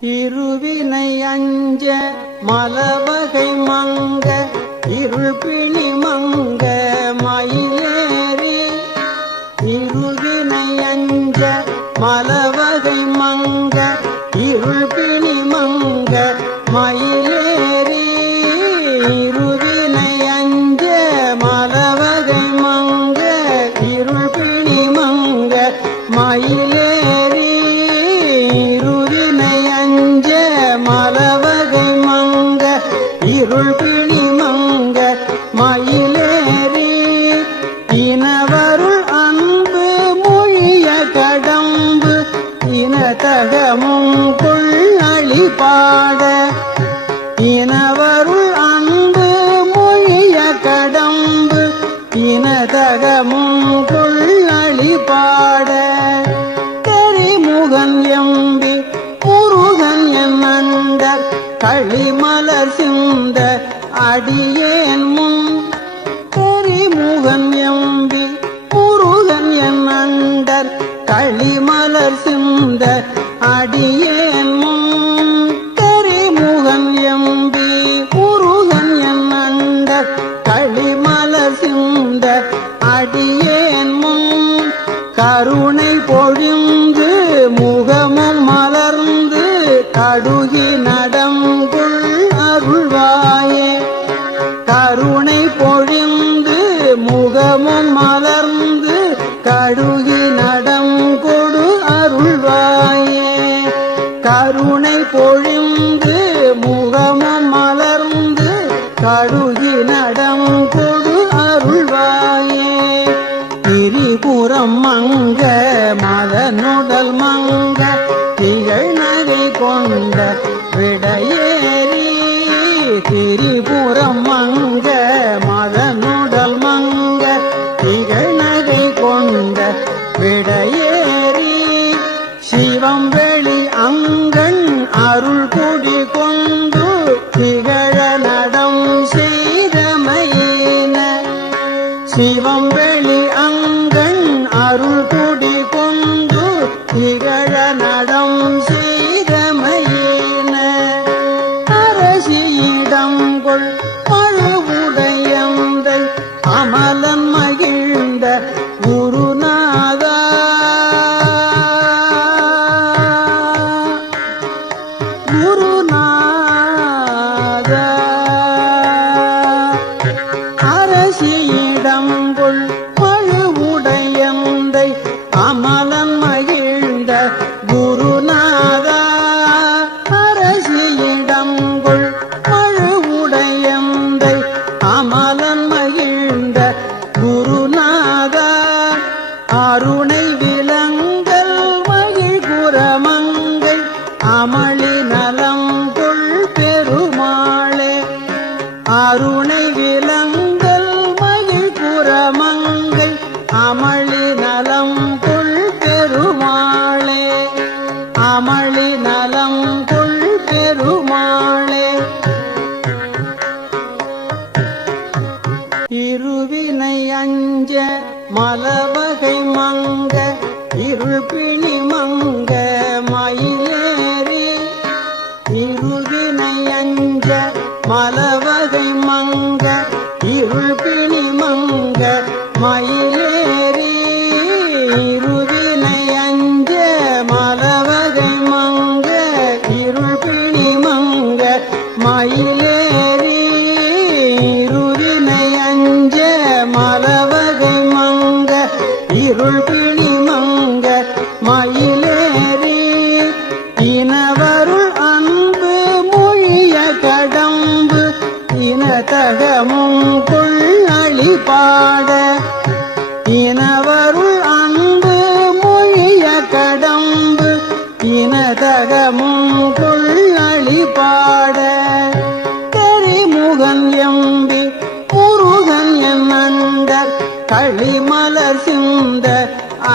திருவினை அஞ்ச மலவர் தகமும் கொள்ளி பாட. இனவருள் அன்பு மொழிய கடம்பு. இனதகமும் கொள்ளி பாட. தெரிமுகன் எம்பி முருகன் என் நண்பர். களிமலர் சிந்த அடியேன் புரிந்த அடியேன் முன் கருணை பொழிந்து முகமும் மலர்ந்து கடுகி நடங்குள் அருள்வாயே. கருணை பொழிந்து முகமும் மலர்ந்து கடுகி நடங்கொடு அருள்வாயே. கருணை பொழி திரிபுரம்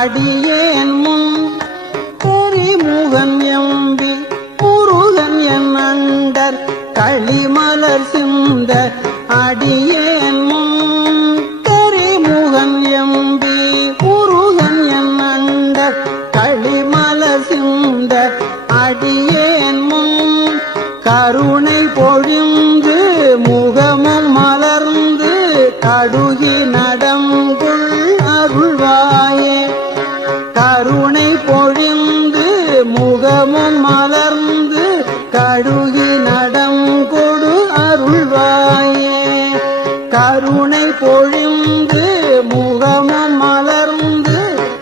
அடியே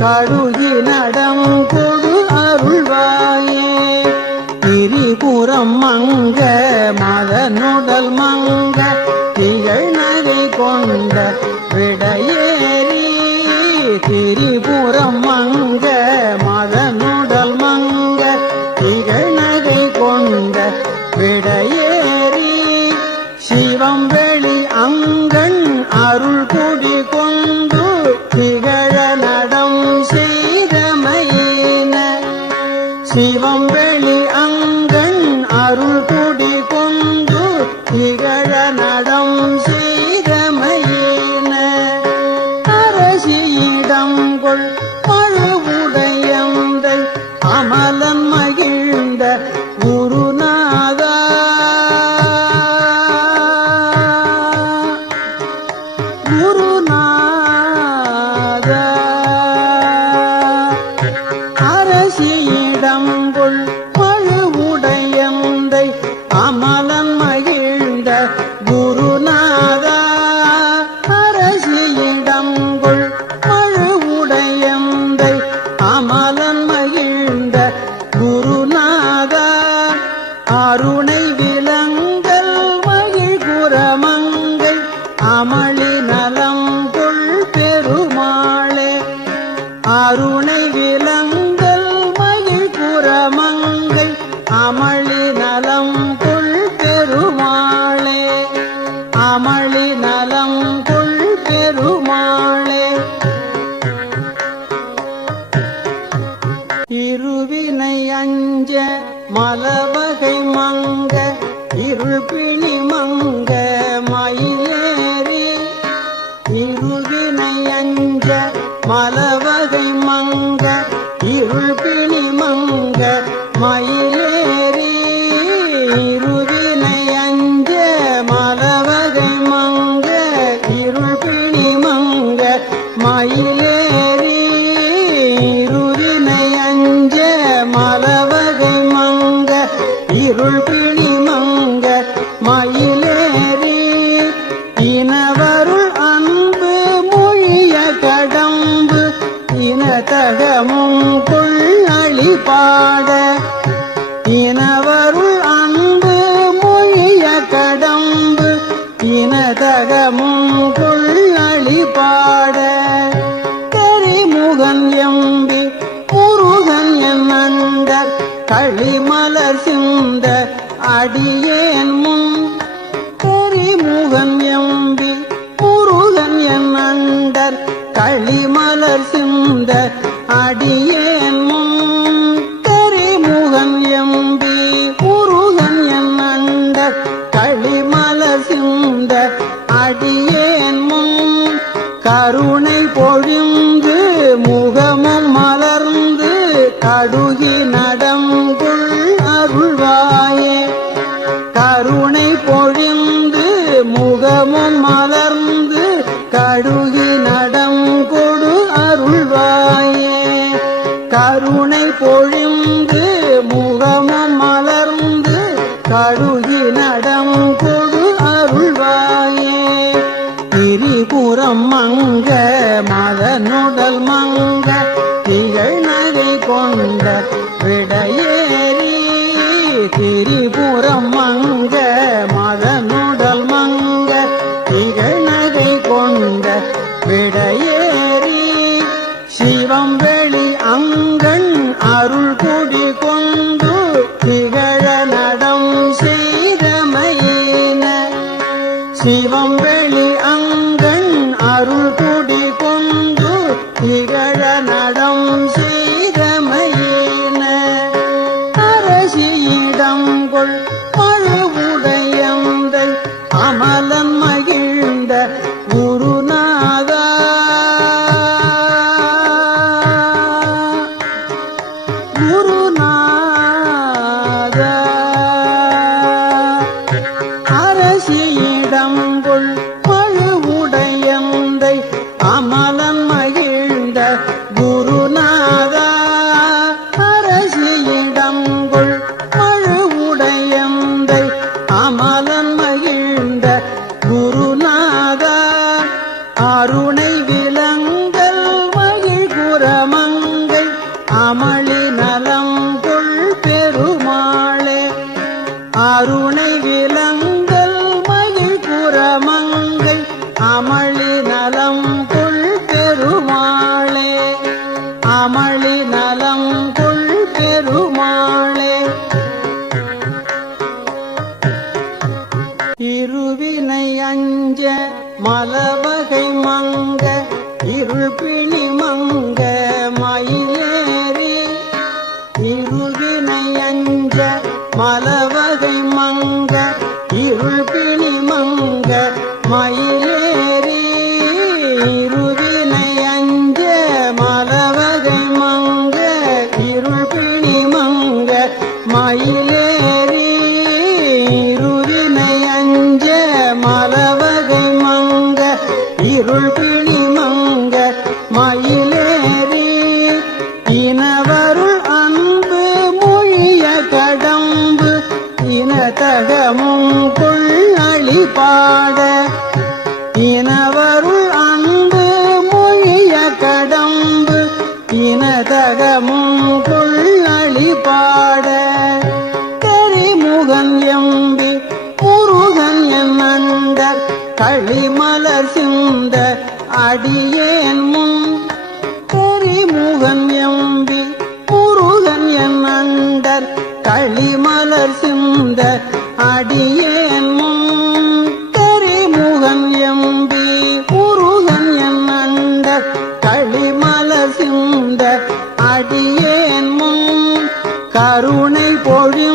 கழுகி நடம் கொடு அருள்வாயே. திரிபுரம் மங்க கருணை அடியே கருணை பொழிந்து முகமும் மலர்ந்து கடுகி நடம் கொடு அருள்வாயே. கருணை பொழிந்து முகமும் மலர்ந்து கடுகி கொடி கொ மனம் மகிழ்ந்த இருவினை அஞ்ச மலவகை மங்க இருள் பிணி மங்க மயிலேறி. இருவினை அஞ்ச மலவகை மங்க இருள் மங்க மயில் தகமும் கொள்ளி பாட. இனவருள் அன்பு மொழிய கடம்பு. இனதகமும் கொள்ளி பாட. தெரிமுகன் எம்பி முருகன் என் நண்பர். களிமலர் சிந்த அடி இருந்த அடியேன் முன் கருணை பொழி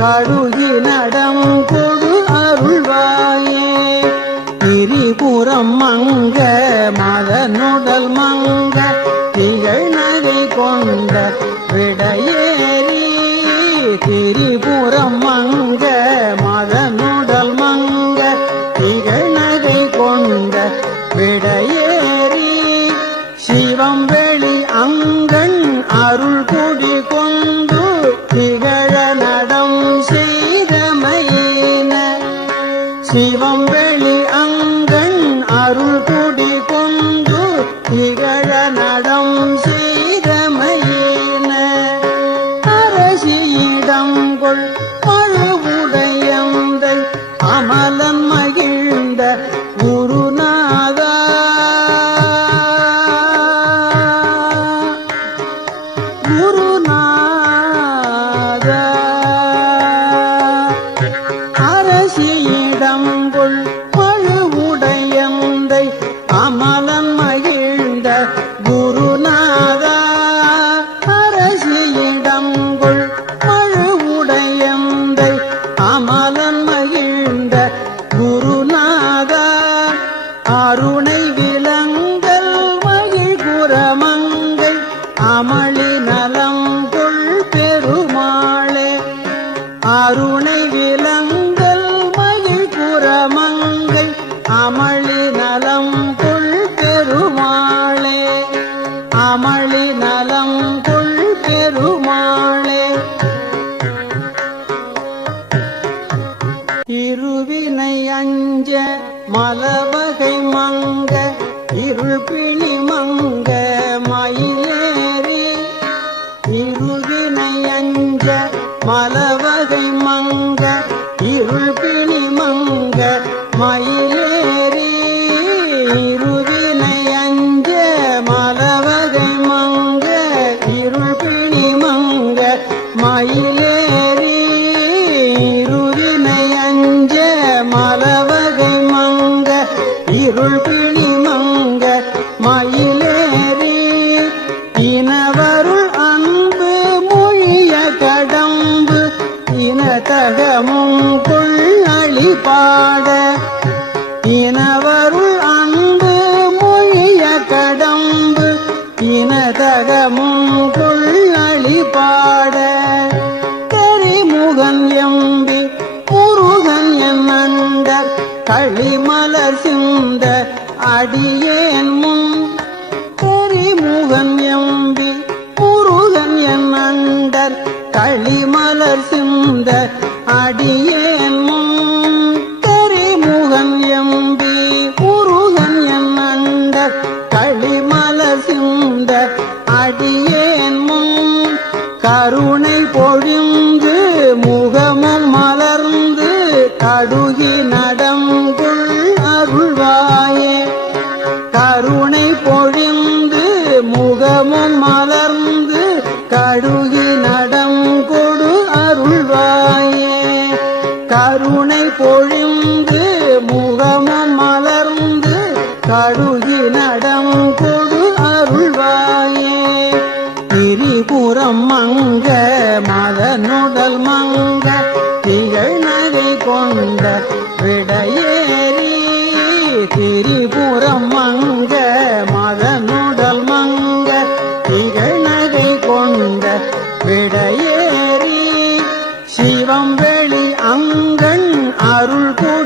கழுகி நடம் கருணை 一会儿 அடியே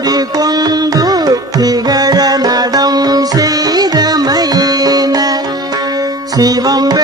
கொடி கொண்டு திகழ நடம் செய்தமையின சிவம்பெ